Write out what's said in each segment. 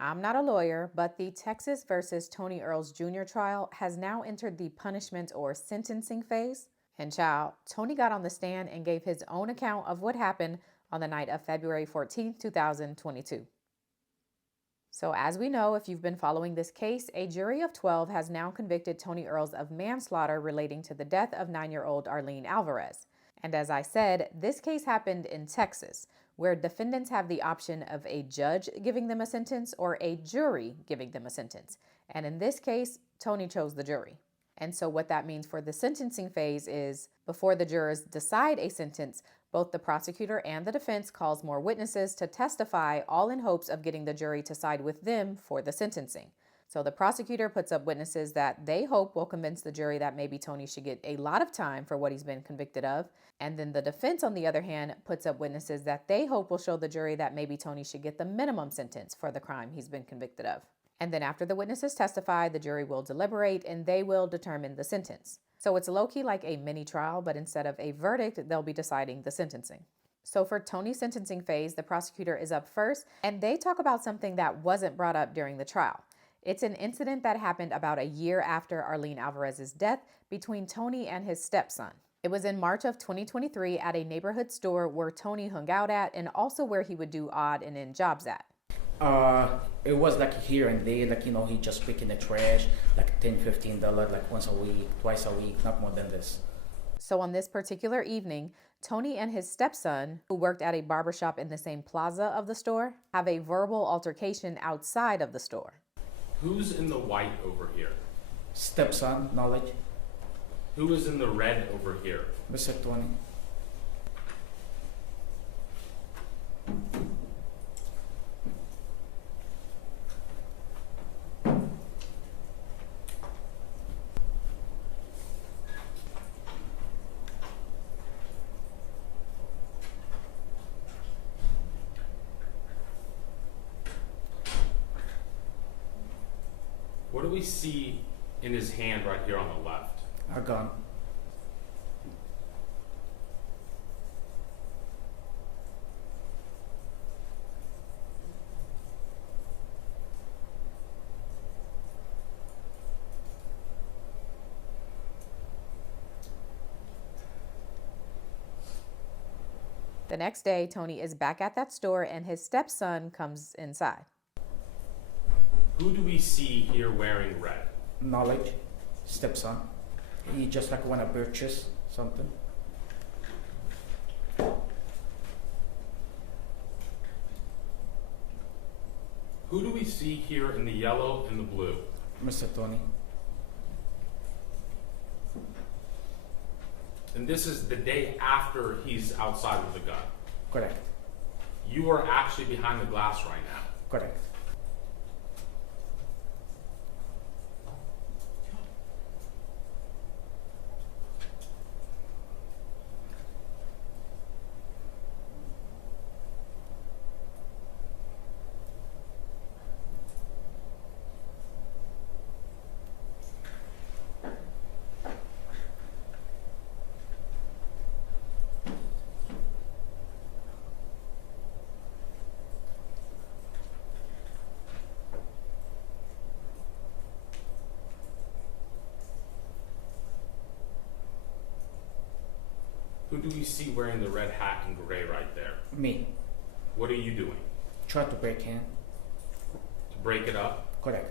I'm not a lawyer, but the Texas versus Tony Earls Jr. trial has now entered the punishment or sentencing phase. And child, Tony got on the stand and gave his own account of what happened on the night of February 14th, 2022. So as we know, if you've been following this case, a jury of 12 has now convicted Tony Earls of manslaughter relating to the death of 9-year-old Arlene Alvarez. And as I said, this case happened in Texas, where defendants have the option of a judge giving them a sentence or a jury giving them a sentence. And in this case, Tony chose the jury. And so what that means for the sentencing phase is before the jurors decide a sentence, both the prosecutor and the defense calls more witnesses to testify, all in hopes of getting the jury to side with them for the sentencing. So the prosecutor puts up witnesses that they hope will convince the jury that maybe Tony should get a lot of time for what he's been convicted of. And then the defense, on the other hand, puts up witnesses that they hope will show the jury that maybe Tony should get the minimum sentence for the crime he's been convicted of. And then after the witnesses testify, the jury will deliberate and they will determine the sentence. So it's low-key like a mini trial, but instead of a verdict, they'll be deciding the sentencing. So for Tony's sentencing phase, the prosecutor is up first, and they talk about something that wasn't brought up during the trial. It's an incident that happened about a year after Arlene Alvarez's death between Tony and his stepson. It was in March of 2023 at a neighborhood store where Tony hung out at and also where he would do odd and end jobs at. It was like here and there, like, he just picking the trash, like $10, $15, like once a week, twice a week, not more than this. So on this particular evening, Tony and his stepson, who worked at a barbershop in the same plaza of the store, have a verbal altercation outside of the store. Who's in the white over here? Stepson, knowledge. Who is in the red over here? Mr. Tony. What do we see in his hand right here on the left? A gun. The next day, Tony is back at that store and his stepson comes inside. Who do we see here wearing red? Knowledge. Stepson. He just like want to purchase something. Who do we see here in the yellow and the blue? Mr. Tony. And this is the day after he's outside with the gun. Correct. You are actually behind the glass right now. Correct. Who do we see wearing the red hat and gray right there? Me. What are you doing? Try to break in. To break it up? Correct.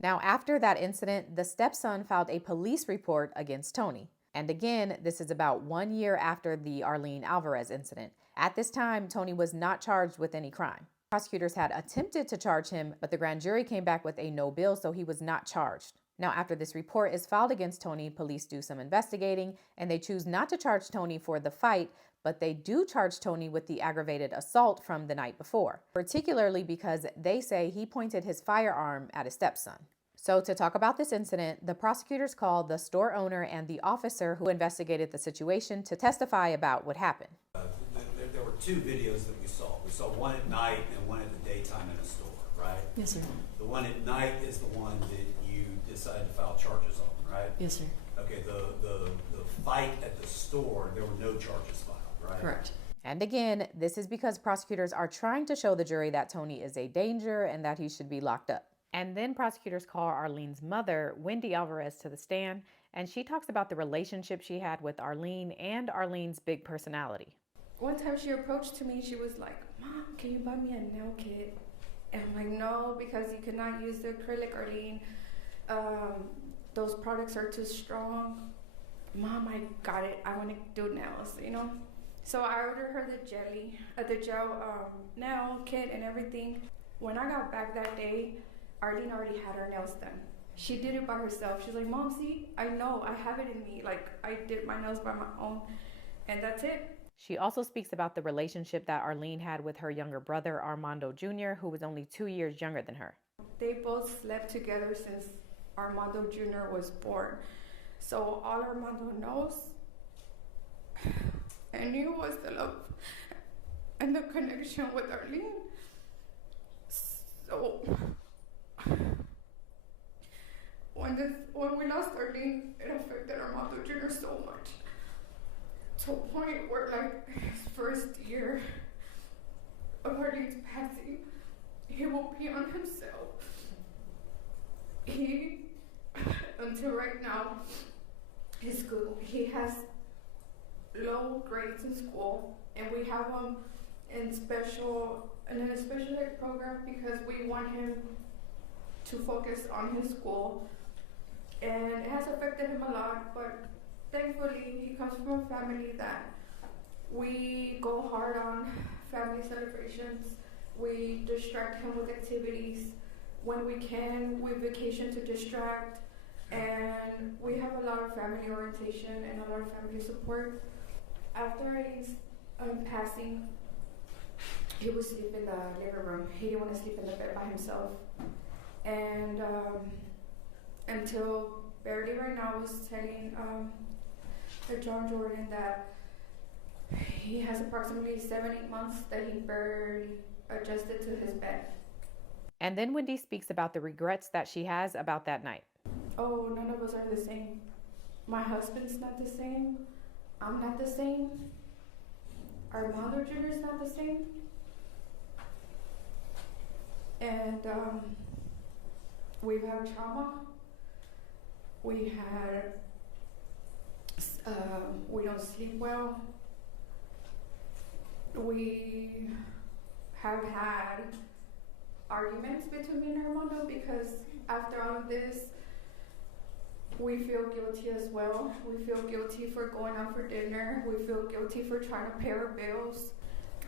Now, after that incident, the stepson filed a police report against Tony. And again, this is about 1 year after the Arlene Alvarez incident. At this time, Tony was not charged with any crime. Prosecutors had attempted to charge him, but the grand jury came back with a no bill, so he was not charged. Now, after this report is filed against Tony, police do some investigating, and they choose not to charge Tony for the fight, but they do charge Tony with the aggravated assault from the night before, particularly because they say he pointed his firearm at his stepson. So to talk about this incident, the prosecutors called the store owner and the officer who investigated the situation to testify about what happened. There were two videos that we saw. We saw one at night and one at the daytime in a store, right? Yes, sir. The one at night is the one that you decided to file charges on them, right? Yes, sir. Okay, the fight at the store, there were no charges filed, right? Correct. And again, this is because prosecutors are trying to show the jury that Tony is a danger and that he should be locked up. And then prosecutors call Arlene's mother, Wendy Alvarez, to the stand, and she talks about the relationship she had with Arlene and Arlene's big personality. One time she approached me, she was like, "Mom, can you buy me a nail kit?" And I'm like, "No, because you cannot use the acrylic, Arlene. Those products are too strong." "Mom, I got it. I want to do nails, you know?" So I ordered her the gel nail kit and everything. When I got back that day, Arlene already had her nails done. She did it by herself. She's like, "Mom, see, I know, I have it in me. Like, I did my nails by my own, and that's it." She also speaks about the relationship that Arlene had with her younger brother, Armando Jr., who was only 2 years younger than her. They both slept together since Armando Jr. was born. So all Armando knows and knew was the love and the connection with Arlene. So when we lost Arlene, it affected Armando Jr. so much. To a point where, like, his first year of Arlene's passing, he will be on himself. He, until right now, he has low grades in school, and we have him in a special ed program because we want him to focus on his school, and it has affected him a lot, but thankfully he comes from a family that we go hard on family celebrations. We distract him with activities. When we can, we vacation to distract, and we have a lot of family orientation and a lot of family support. After his passing, he would sleep in the living room. He didn't want to sleep in the bed by himself. And until barely right now, I was telling John Jordan that he has approximately 7-8 months that he barely adjusted to his bed. And then Wendy speaks about the regrets that she has about that night. "Oh, none of us are the same. My husband's not the same. I'm not the same. Armando Jr. is not the same. And we've had trauma. We don't sleep well. We have had arguments between me and Armando because after all of this, we feel guilty as well. We feel guilty for going out for dinner. We feel guilty for trying to pay our bills.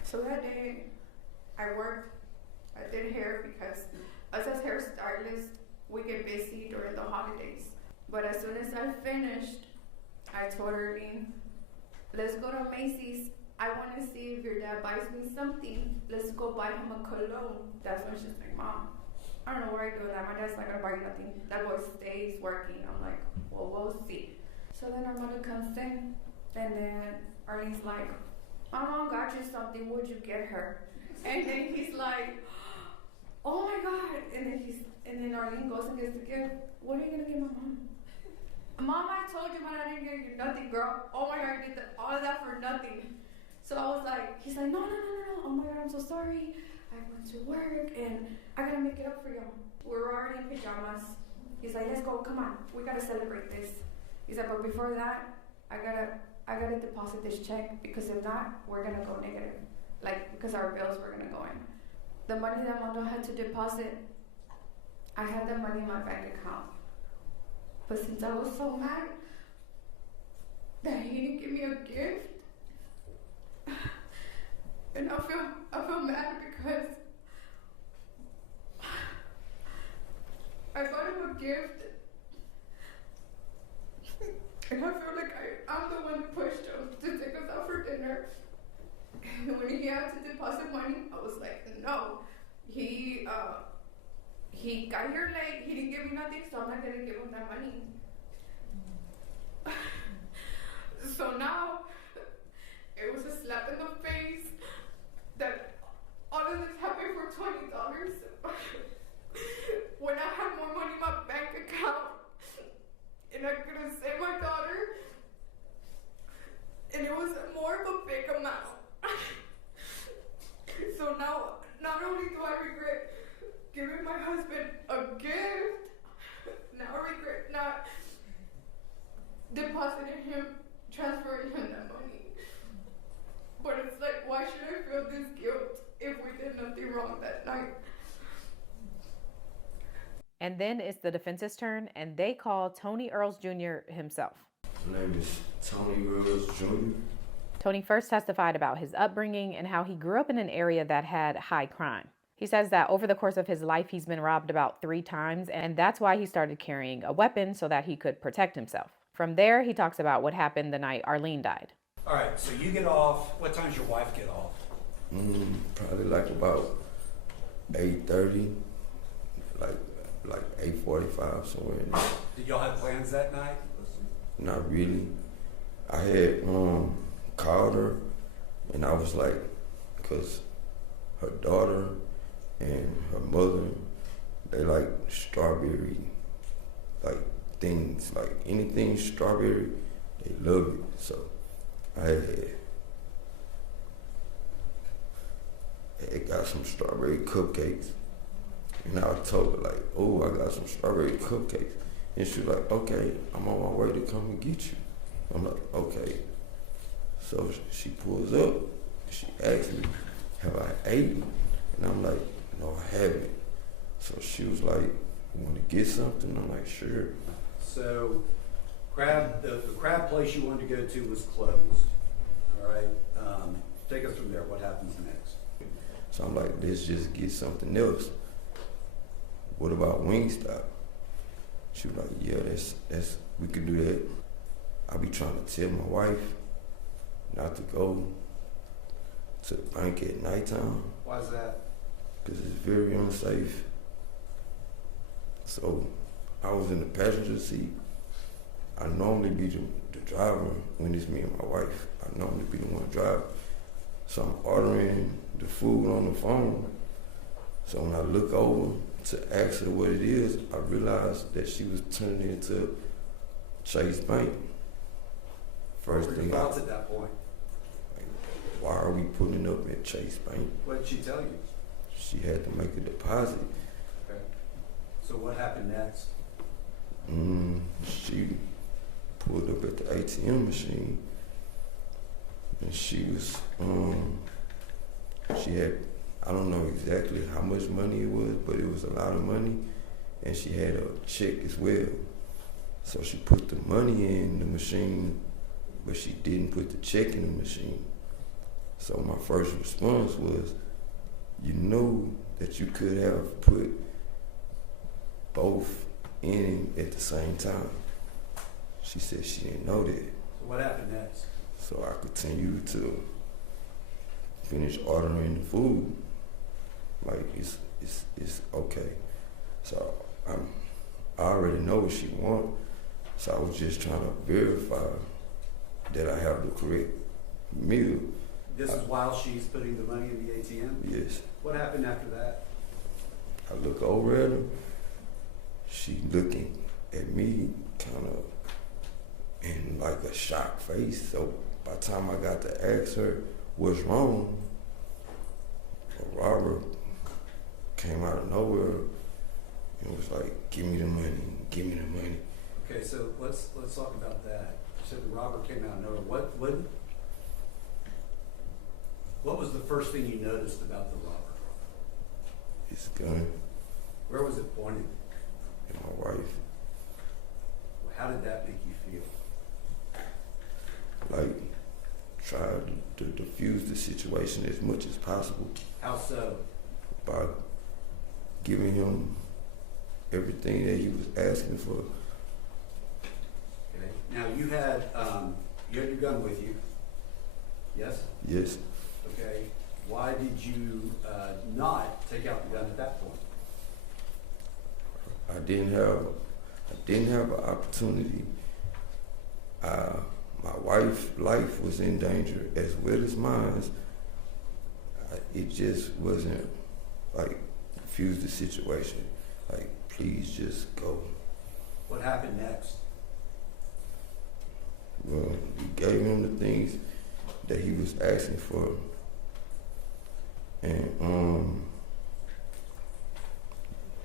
So that day, I worked. I did hair because us as hairstylists, we get busy during the holidays. But as soon as I finished, I told Arlene, "Let's go to Macy's. I want to see if your dad buys me something. Let's go buy him a cologne." That's when she's like, "Mom, I don't know why you're doing that. My dad's not gonna buy you nothing. That boy stays working." I'm like, "Well, we'll see." So then Armando comes in, and then Arlene's like, "My mom got you something. What'd you get her?" And then he's like, "Oh my God!" And then Arlene goes and gets the gift. "What are you gonna give my mom?" "Mom, I told you, but I didn't get you nothing, girl. Oh my God, you did all of that for nothing." So I was like, he's like, no. "Oh my God, I'm so sorry. I went to work and I gotta make it up for you." We're already in pajamas. He's like, "Let's go, come on. We gotta celebrate this." He's like, "But before that, I gotta deposit this check because if not, we're gonna go negative. Like, because our bills were gonna go in." The money that Mondo had to deposit, I had that money in my bank account. But since I was so mad that he didn't give me a gift, and I feel mad because I got him a gift, and I feel like I'm the one who pushed him to take us out for dinner. And when he had to deposit money, I was like, no. He got here late, he didn't give me nothing, so I'm not gonna give him that money. So now, it was a slap in the face that all of this happened for $20. When I had more money in my bank account and I couldn't save my daughter. And it was more of a big amount. So now, not only do I regret giving my husband a gift, now I regret not depositing him, transferring him that money. But it's like, why should I feel this guilt if we did nothing wrong that night? And then it's the defense's turn, and they call Tony Earls Jr. himself. My name is Tony Earls Jr. Tony first testified about his upbringing and how he grew up in an area that had high crime. He says that over the course of his life, he's been robbed about 3 times, and that's why he started carrying a weapon so that he could protect himself. From there, he talks about what happened the night Arlene died. All right, so you get off. What time does your wife get off? Probably like about 8:30, like 8:45, somewhere in there. Did y'all have plans that night? Not really. I had called her, and I was like, because her daughter and her mother, they like strawberry, like things, like anything strawberry, they love it. So I had got some strawberry cupcakes, and I told her like, oh, I got some strawberry cupcakes. And she was like, okay, I'm on my way to come and get you. I'm like, okay. So she pulls up, she asks me, have I eaten? And I'm like, no, I haven't. So she was like, you want to get something? I'm like, sure. So, the crab place you wanted to go to was closed. All right. Take us from there. What happens next? So I'm like, let's just get something else. What about Wingstop? She was like, yeah, that's we could do that. I be trying to tell my wife not to go to the bank at nighttime. Why is that? Because it's very unsafe. So I was in the passenger seat. I normally be the driver when it's me and my wife. I normally be the one driving. So I'm ordering the food on the phone. So when I look over to ask her what it is, I realized that she was turning into Chase Bank. First What were thing your thoughts at that point? like, why are we putting up at Chase Bank? What did she tell you? She had to make a deposit. Okay. So what happened next? She pulled up at the ATM machine, and she was, she had, I don't know exactly how much money it was, but it was a lot of money, and she had a check as well. So she put the money in the machine, but she didn't put the check in the machine. So my first response was, you know that you could have put both in at the same time. She said she didn't know that. So what happened next? So I continued to finish ordering the food. Like it's okay. So I already know what she wants. So I was just trying to verify that I have the correct meal. This is while she's putting the money in the ATM? Yes. What happened after that? I look over at her. She looking at me kind of in like a shocked face. So by the time I got to ask her what's wrong, a robber came out of nowhere and was like, give me the money, give me the money. Okay, so let's talk about that. You said the robber came out of nowhere. What was the first thing you noticed about the robber? His gun Where was it pointed? and my wife, How did that make you feel? like, tried to diffuse the situation as much as possible How so? by giving him everything that he was asking for. Okay. Now you had your gun with you. Yes? Yes, Okay. Why did you not take out the gun at that point? I didn't have an opportunity. My wife's life was in danger as well as mine. It just wasn't like diffuse the situation. Like, please just go. What happened next? Well, we gave him the things that he was asking for, and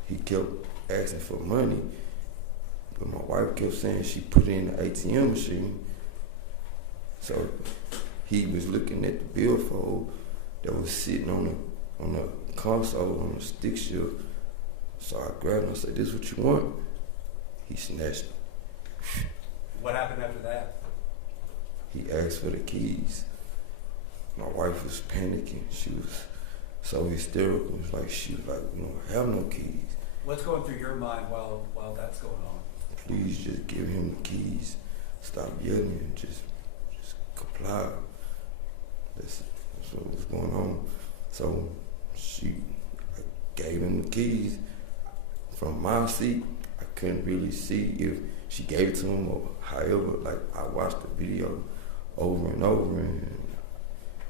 he kept asking for money, but my wife kept saying she put it in the ATM machine. So he was looking at the billfold that was sitting on the console on the stick shift. So I grabbed him and said, "This what you want?" He snatched it. What happened after that? He asked for the keys. My wife was panicking. She was so hysterical. It was like she was like, "We don't have no keys. What's going through your mind while that's going on? Please just give him the keys. Stop yelling and just comply." That's what was going on. So I gave him the keys. From my seat, I couldn't really see if she gave it to him or however. Like, I watched the video over and over, and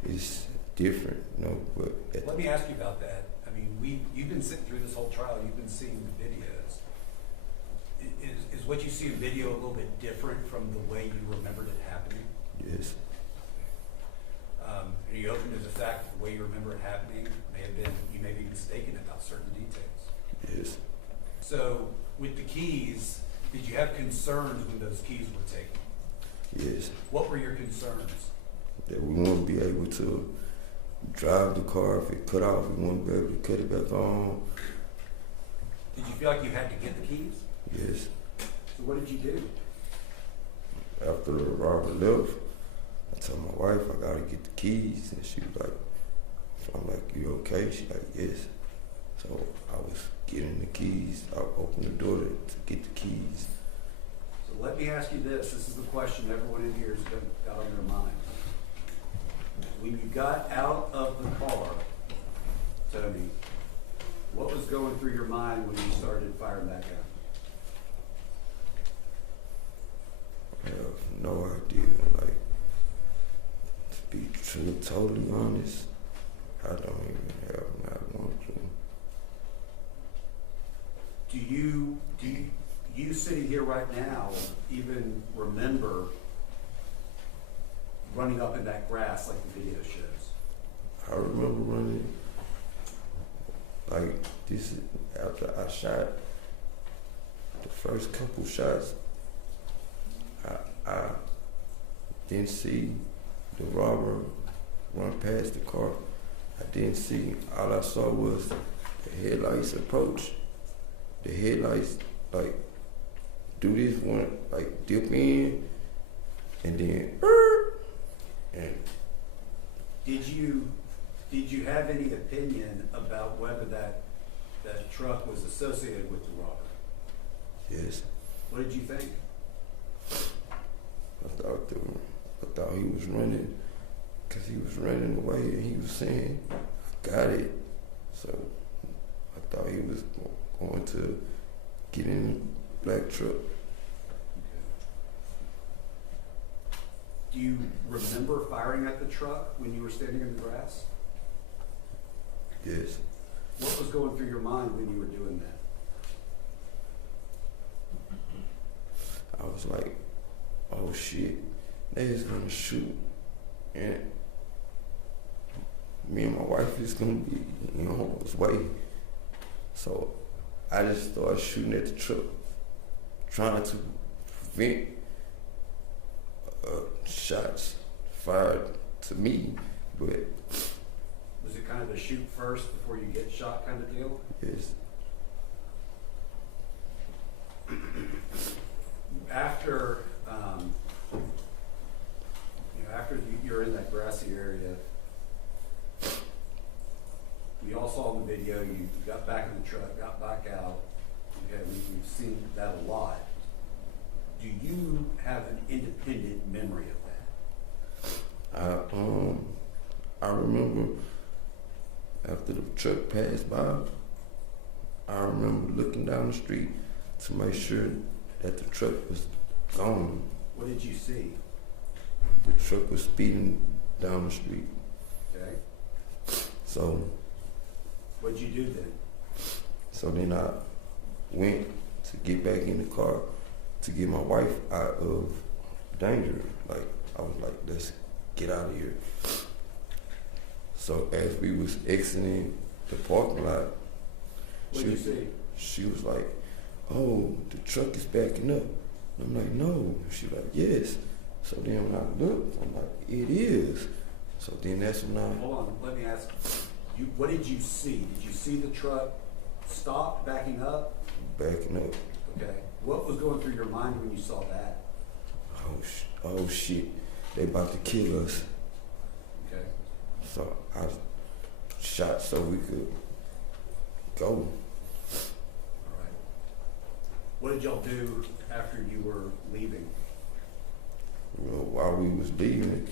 it's different, you know. But Let me ask you about that. I mean, you've been sitting through this whole trial. You've been seeing the videos. Is what you see in video a little bit different from the way you remembered it happening? yes, Are you open to the fact that the way you remember it happening you may be mistaken about certain details? yes, So, with the keys, did you have concerns when those keys were taken? yes. What were your concerns? That we won't be able to drive the car. If it cut off, we won't be able to cut it back on. Did you feel like you had to get the keys? Yes. So what did you do? After the robber left, I told my wife I gotta get the keys, and she was like, so I'm like, "You okay?" She like, "Yes." So I was getting the keys. I opened the door to get the keys. So let me ask you this. This is the question everyone in here has got on their mind. When you got out of the car, Tony, what was going through your mind when you started firing that gun? I have no idea. Like, to be totally honest, I don't even have not one clue. Do you sitting here right now even remember running up in that grass like the video shows? I remember running, like, this is after I shot the first couple shots. I didn't see the robber run past the car. I didn't see. All I saw was the headlights approach. The headlights, like, do this one, like, dip in, and then, and Did you have any opinion about whether that truck was associated with the robber? yes, What did you think? I thought he was running, cause he was running away, and he was saying, "I got it." So I thought he was going to get in the black truck. Do you remember firing at the truck when you were standing in the grass? Yes. What was going through your mind when you were doing that? I was like, "Oh shit, they is gonna shoot, and me and my wife is gonna be, on its way." So I just started shooting at the truck, trying to prevent shots fired to me, but Was it kind of a shoot first before you get shot kind of deal? yes, After after you're in that grassy area, we all saw in the video you got back in the truck, got back out. Okay, we've seen that a lot. Do you have an independent memory of that? I remember after the truck passed by, I remember looking down the street to make sure that the truck was gone. What did you see? The truck was speeding down the street. Okay. So What did you do then? then I went to get back in the car to get my wife out of dangerous. Like, I was like, let's get out of here. So as we was exiting the parking lot, What did you see? she was like, oh, the truck is backing up. And I'm like, no. She like, yes. So then when I looked, I'm like, it is. So then that's when I, Hold on, let me ask you, what did you see? Did you see the truck stop, backing up? backing up. Okay. What was going through your mind when you saw that? Oh shit, they about to kill us. Okay. So I shot so we could go. All right. What did y'all do after you were leaving? You know, while we was leaving,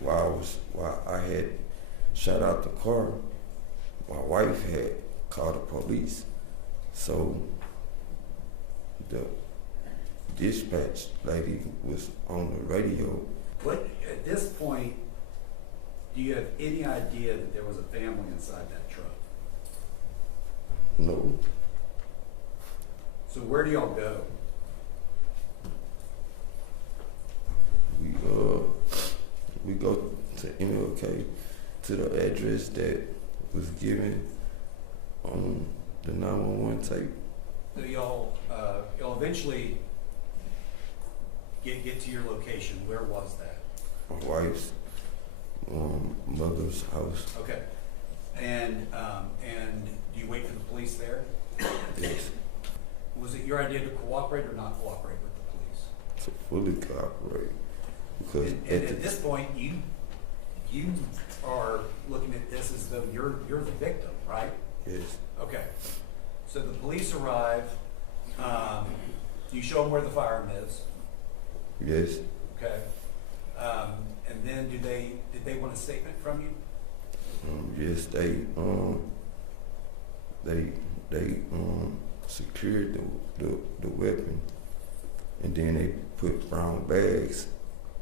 while I had shot out the car, my wife had called the police. So the dispatch lady was on the radio. What, at this point, do you have any idea that there was a family inside that truck? No, So where do y'all go? we go to MLK, to the address that was given on the 911 tape. So y'all eventually get to your location. Where was that? My wife's mother's house. Okay. And do you wait for the police there? Yes, Was it your idea to cooperate or not cooperate with the police? to fully cooperate because And at this point, you are looking at this as though you're the victim, right? yes, Okay. So the police arrive. You show them where the firearm is. yes, Okay. And then did they want a statement from you? yes. They secured the weapon, and then they put brown bags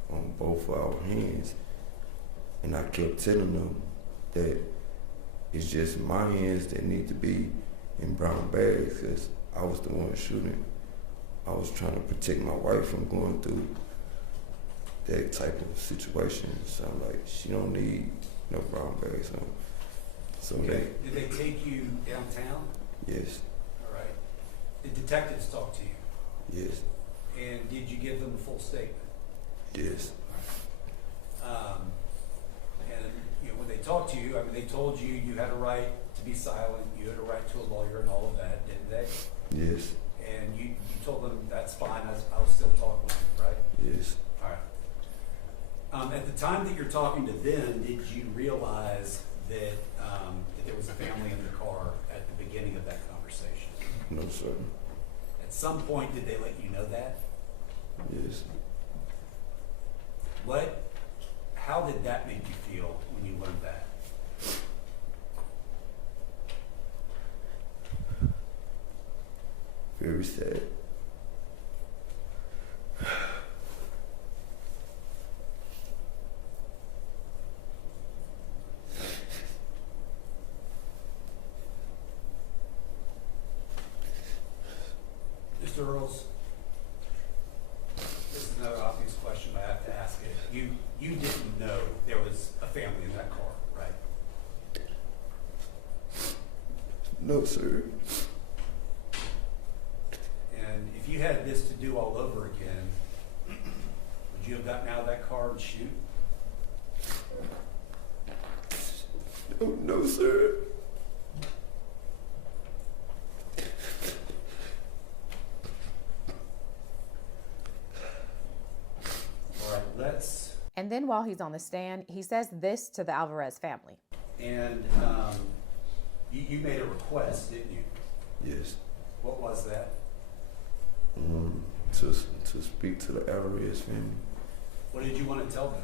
on both our hands, and I kept telling them that it's just my hands that need to be in brown bags because I was the one shooting. I was trying to protect my wife from going through that type of situation. So I'm like, she don't need no brown bags on. So Okay. Did they take you downtown? yes, All right. Did detectives talk to you? yes, And did you give them a full statement? yes, And you know, when they talked to you, I mean, they told you you had a right to be silent, you had a right to a lawyer and all of that, didn't they? yes, And you told them that's fine, I'll still talk with you, right? yes. All right. At the time that you're talking to them, did you realize that there was a family in the car at the beginning of that conversation? No, sir. At some point, did they let you know that? Yes. How did that make you feel when you learned that? Very sad. Mr. Earls, this is another obvious question, but I have to ask it. You didn't know there was a family in that car, right? No, sir. And if you had this to do all over again, would you have gotten out of that car and shoot? No, no, sir. All right, let's, And then while he's on the stand, he says this to the Alvarez family. and you made a request, didn't you? Yes. What was that? To speak to the Alvarez family. What did you want to tell them?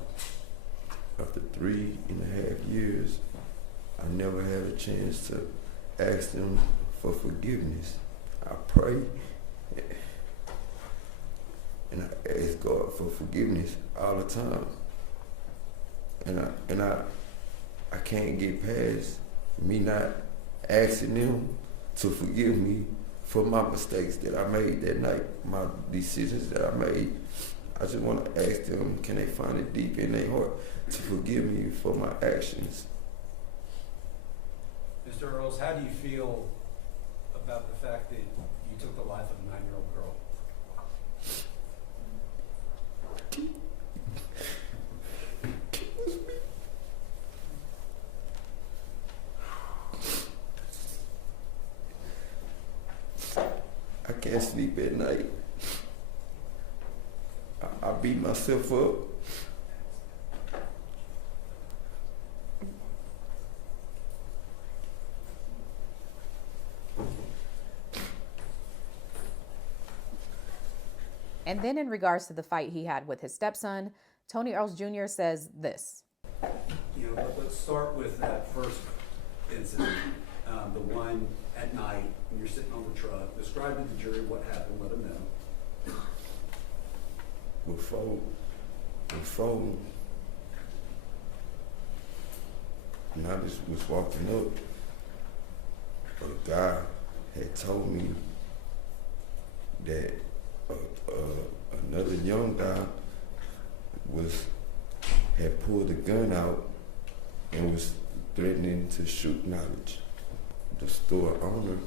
After 3.5 years, I never had a chance to ask them for forgiveness. I pray and I ask God for forgiveness all the time. And I can't get past me not asking them to forgive me for my mistakes that I made that night, my decisions that I made. I just want to ask them, can they find it deep in their heart to forgive me for my actions? Mr. Earls, how do you feel about the fact that you took the life of a 9-year-old girl? I can't sleep at night. I beat myself up. And then, in regards to the fight he had with his stepson, Tony Earls Jr. says this. Let's start with that first incident, the one at night when you're sitting on the truck. Describe to the jury what happened. Let them know. Before, and I just was walking up, a guy had told me that another young guy had pulled a gun out and was threatening to shoot Knowledge, the store owner,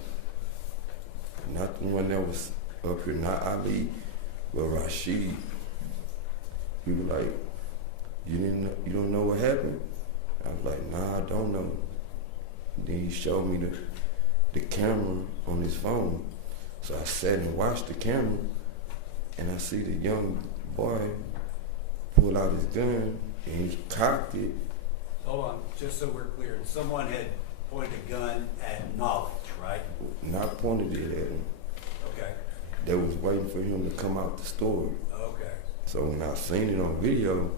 not the one that was up here, not Ali, but Rashid. He was like, you don't know what happened? I was like, nah, I don't know. Then he showed me the camera on his phone. So I sat and watched the camera, and I see the young boy pull out his gun, and he cocked it. Hold on, just so we're clear. Someone had pointed a gun at Knowledge, right? Not pointed it at him. Okay. They was waiting for him to come out the store. Okay. So when I seen it on video,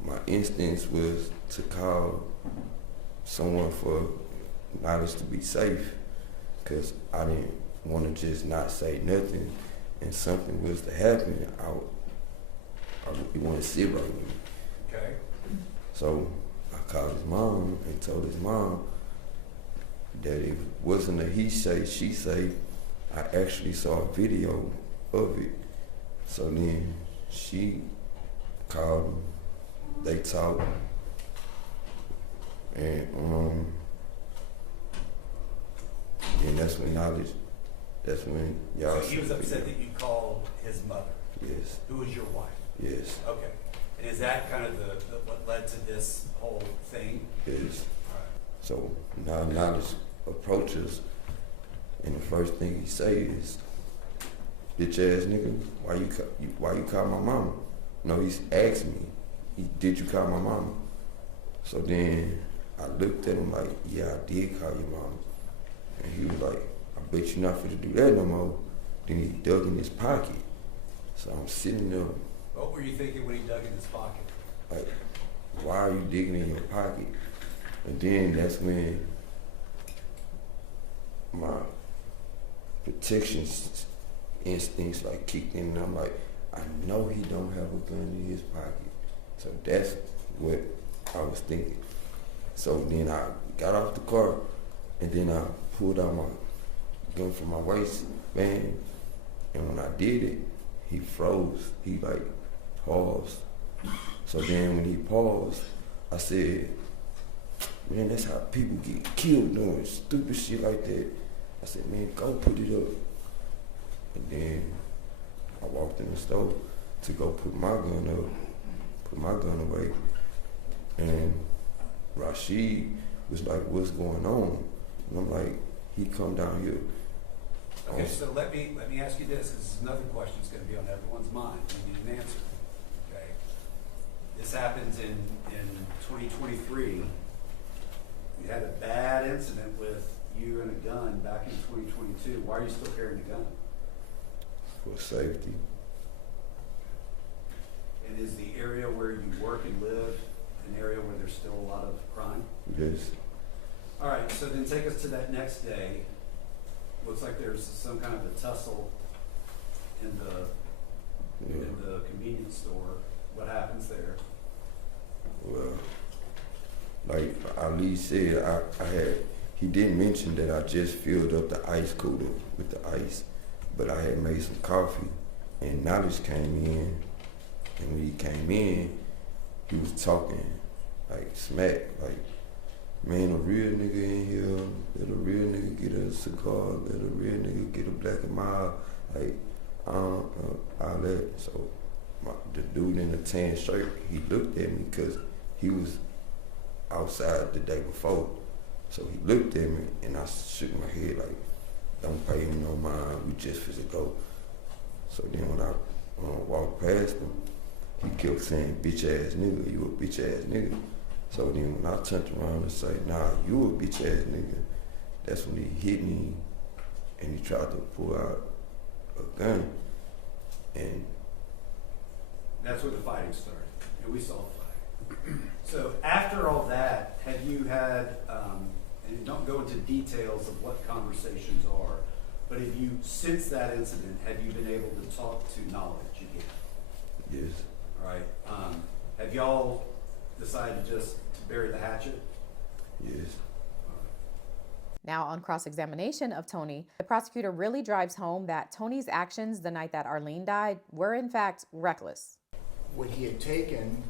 my instincts was to call someone for Knowledge to be safe, because I didn't want to just not say nothing and something was to happen. I really want to sit right with me. Okay. So I called his mom and told his mom that it wasn't a he say, she say. I actually saw a video of it. So then she called him, they talked, and that's when y'all. So he was upset that you called his mother? Yes. Who was your wife? Yes. Okay. And is that kind of what led to this whole thing? Yes. All right. So now Knowledge approaches, and the first thing he say is, "Bitch ass nigga, why you call my mama?" No, he's asked me, "Did you call my mama?" So then I looked at him like, "Yeah, I did call your mama." And he was like, "I bet you not finna do that no more." Then he dug in his pocket. So I'm sitting there What were you thinking when he dug in his pocket? like, why are you digging in your pocket? And then that's when my protection instincts like kicked in, and I'm like, I know he don't have a gun in his pocket. So that's what I was thinking. So then I got off the car, and then I pulled out my gun from my waistband, and when I did it, he froze. He like paused. So then when he paused, I said, "Man, that's how people get killed doing stupid shit like that." I said, "Man, go put it up." And then I walked in the store to go put my gun up, put my gun away. And Rashid was like, "What's going on?" And I'm like, "He come down here." Okay, so let me ask you this. This is another question that's going to be on everyone's mind. You need an answer. Okay. This happens in 2023. You had a bad incident with you and a gun back in 2022. Why are you still carrying a gun? For safety. And is the area where you work and live an area where there's still a lot of crime? Yes. All right, so then take us to that next day. Looks like there's some kind of a tussle in the convenience store. What happens there? Well, like Ali said, he did mention that I just filled up the ice cooler with the ice, but I had made some coffee, and Knowledge came in, and when he came in, he was talking like smack, like, man, a real nigga in here, let a real nigga get a cigar, let a real nigga get a Black and Mild, like, all that. So the dude in the tan shirt, he looked at me because he was outside the day before. So he looked at me and I shook my head like, don't pay him no mind, we just finna go. So then when I walked past him, he kept saying, bitch ass nigga, you a bitch ass nigga. So then when I turned around and said, nah, you a bitch ass nigga, that's when he hit me and he tried to pull out a gun. And That's where the fighting started, and we saw the fight. So after all that, have you had, and don't go into details of what conversations are, but have you, since that incident, have you been able to talk to Knowledge again? yes, All right. Have y'all decided just to bury the hatchet? yes. Now, on cross-examination of Tony, the prosecutor really drives home that Tony's actions the night that Arlene died were in fact reckless. What he had taken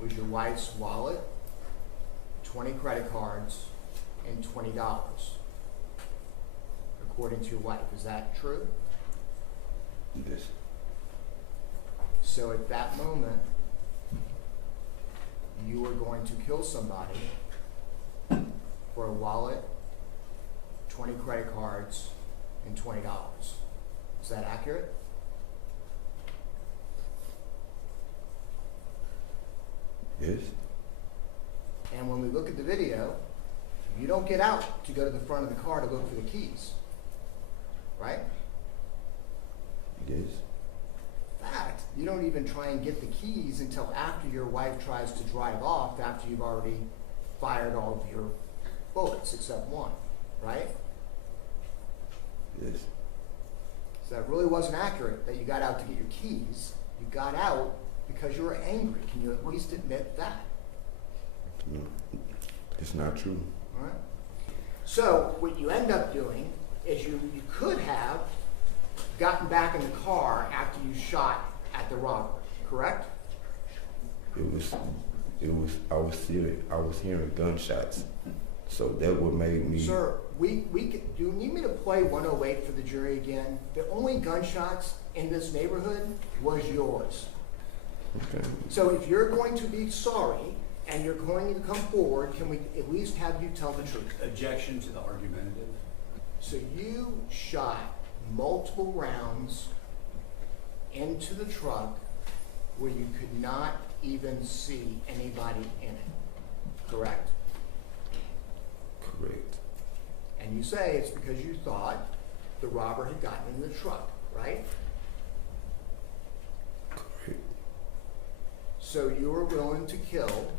was your wife's wallet, 20 credit cards, and $20, according to your wife. Is that true? Yes. So at that moment, you were going to kill somebody for a wallet, 20 credit cards, and $20. Is that accurate? Yes. And when we look at the video, you don't get out to go to the front of the car to look for the keys, right? Yes. In fact, you don't even try and get the keys until after your wife tries to drive off, after you've already fired all of your bullets except one, right? Yes. So that really wasn't accurate that you got out to get your keys. You got out because you were angry. Can you at least admit that? No, it's not true. All right. So what you end up doing is you could have gotten back in the car after you shot at the robber, correct? I was hearing gunshots. So that what made me. Sir, do you need me to play 108 for the jury again? The only gunshots in this neighborhood was yours. Okay. So if you're going to be sorry and you're going to come forward, can we at least have you tell the truth? Objection to the argumentative. So you shot multiple rounds into the truck where you could not even see anybody in it, correct? Correct. And you say it's because you thought the robber had gotten in the truck, right? Correct. So you were willing to kill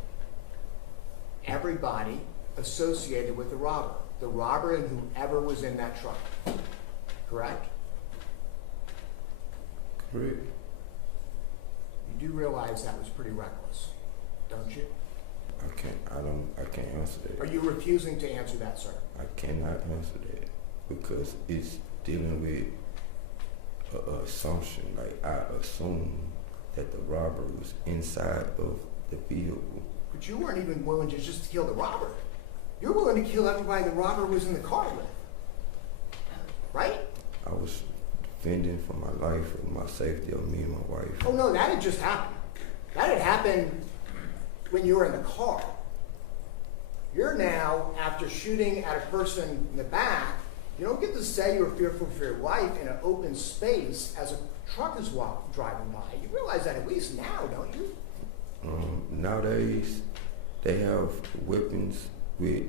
everybody associated with the robber and whoever was in that truck, correct? Correct. You do realize that was pretty reckless, don't you? I can't answer that. Are you refusing to answer that, sir? I cannot answer that because it's dealing with an assumption. Like I assume that the robber was inside of the vehicle. But you weren't even willing to just kill the robber. You're willing to kill everybody the robber was in the car with, right? I was defending for my life and my safety of me and my wife. Oh no, that had just happened. That had happened when you were in the car. You're now, after shooting at a person in the back, you don't get to say you were fearful for your life in an open space as a truck is driving by. You realize that at least now, don't you? Nowadays, they have weapons with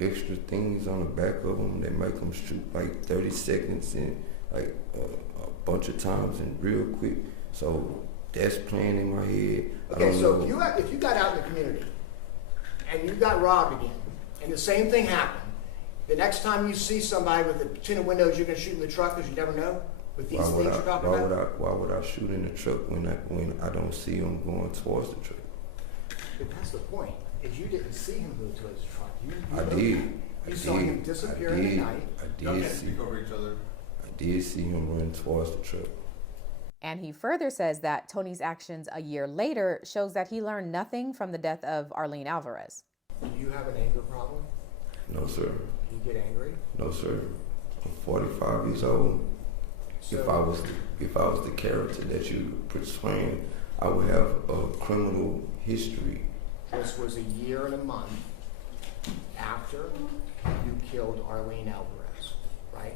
extra things on the back of them that make them shoot like 30 seconds and like a bunch of times and real quick. So that's playing in my head. Okay, so if you got out in the community and you got robbed again, and the same thing happened, the next time you see somebody with a tinted windows, you're going to shoot in the truck because you never know? With these things you're talking about? Why would I shoot in the truck when I don't see them going towards the truck? But that's the point. is you didn't see him go to his truck. I did. You saw him disappear in the night. I Y'all did can't see. speak over each other. I did see him run towards the truck. And he further says that Tony's actions a year later shows that he learned nothing from the death of Arlene Alvarez. Do you have an anger problem? No, sir. Do you get angry? No, sir. I'm 45 years old. So, If I was the character that you portraying, I would have a criminal history. this was a year and a month after you killed Arlene Alvarez, right?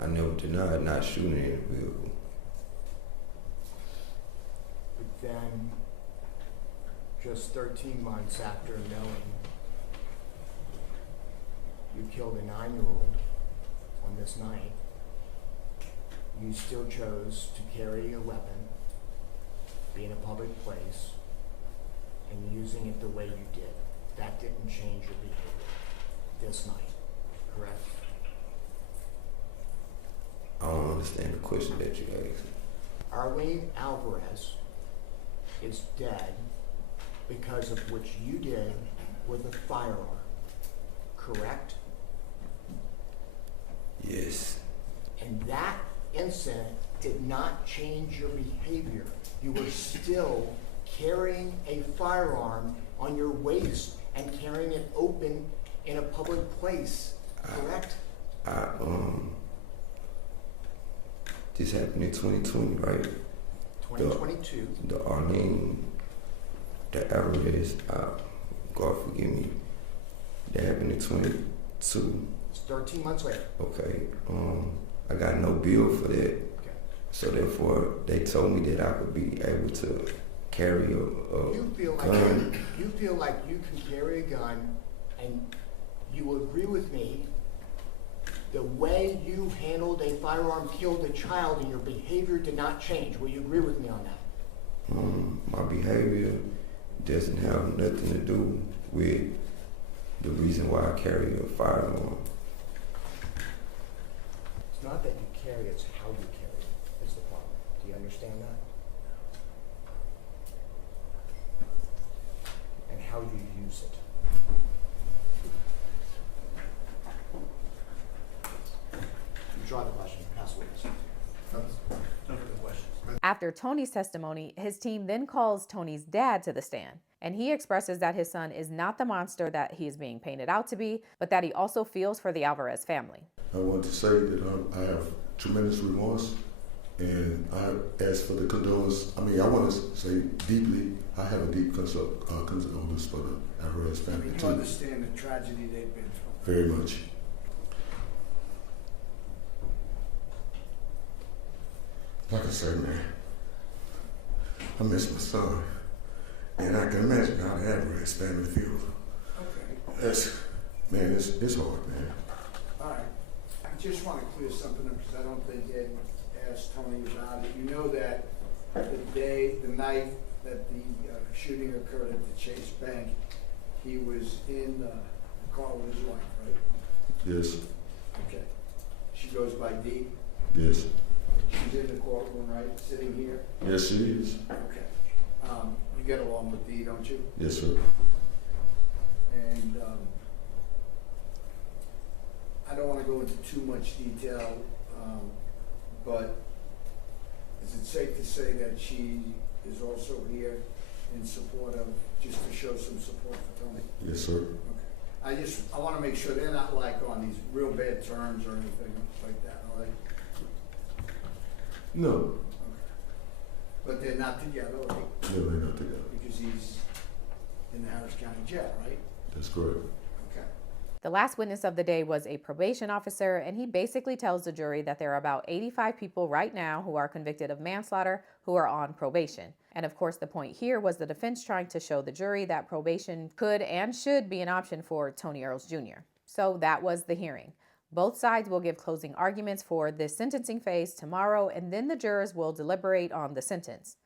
I never denied not shooting in the vehicle. But then, just 13 months after knowing you killed a 9-year-old on this night, you still chose to carry a weapon, be in a public place, and using it the way you did. That didn't change your behavior this night, correct? I don't understand the question that you asked. Arlene Alvarez is dead because of what you did with a firearm, correct? Yes. And that incident did not change your behavior. You were still carrying a firearm on your waist and carrying it open in a public place, correct? This happened in 2020, right? 2022. The Arlene, the Alvarez, God forgive me, that happened in 22. It's 13 months later. Okay. I got no bill for that. Okay. So therefore, they told me that I could be able to carry a You feel like you can carry a gun, and you will agree with me. The way you handled a firearm killed a child, and your behavior did not change. Will you agree with me on that? My behavior doesn't have nothing to do with the reason why I carry a firearm. It's not that you carry, it's how you carry it is the problem. Do you understand that? And how you use it. You draw the question, pass the witness. No further questions. After Tony's testimony, his team then calls Tony's dad to the stand, and he expresses that his son is not the monster that he is being painted out to be, but that he also feels for the Alvarez family. I want to say that I have tremendous remorse, and I ask for the condolence. I want to say deeply, I have a deep condolence for the Alvarez family You too. understand the tragedy they've been through. Very much. Like I said, man, I miss my son, and I can imagine how the Alvarez family feels. Okay. It's hard, man. All right. I just want to clear something up because I don't think Ed asked Tony about it. You know that the night that the shooting occurred at the Chase Bank, he was in the car with his wife, right? Yes, Okay. She goes by Dee. yes, She's in the courtroom, right, sitting here? yes, she is. Okay. You get along with Dee, don't you? Yes, sir. And I don't want to go into too much detail, but is it safe to say that she is also here in support of, just to show some support for Tony? Yes, sir. Okay. I want to make sure they're not like on these real bad terms or anything like that, are they? No, Okay. But they're not together, right? no, they're not together. Because he's in the Harris County Jail, right? That's correct. Okay. The last witness of the day was a probation officer, and he basically tells the jury that there are about 85 people right now who are convicted of manslaughter who are on probation. And of course, the point here was the defense trying to show the jury that probation could and should be an option for Tony Earls Jr. So that was the hearing. Both sides will give closing arguments for this sentencing phase tomorrow, and then the jurors will deliberate on the sentence.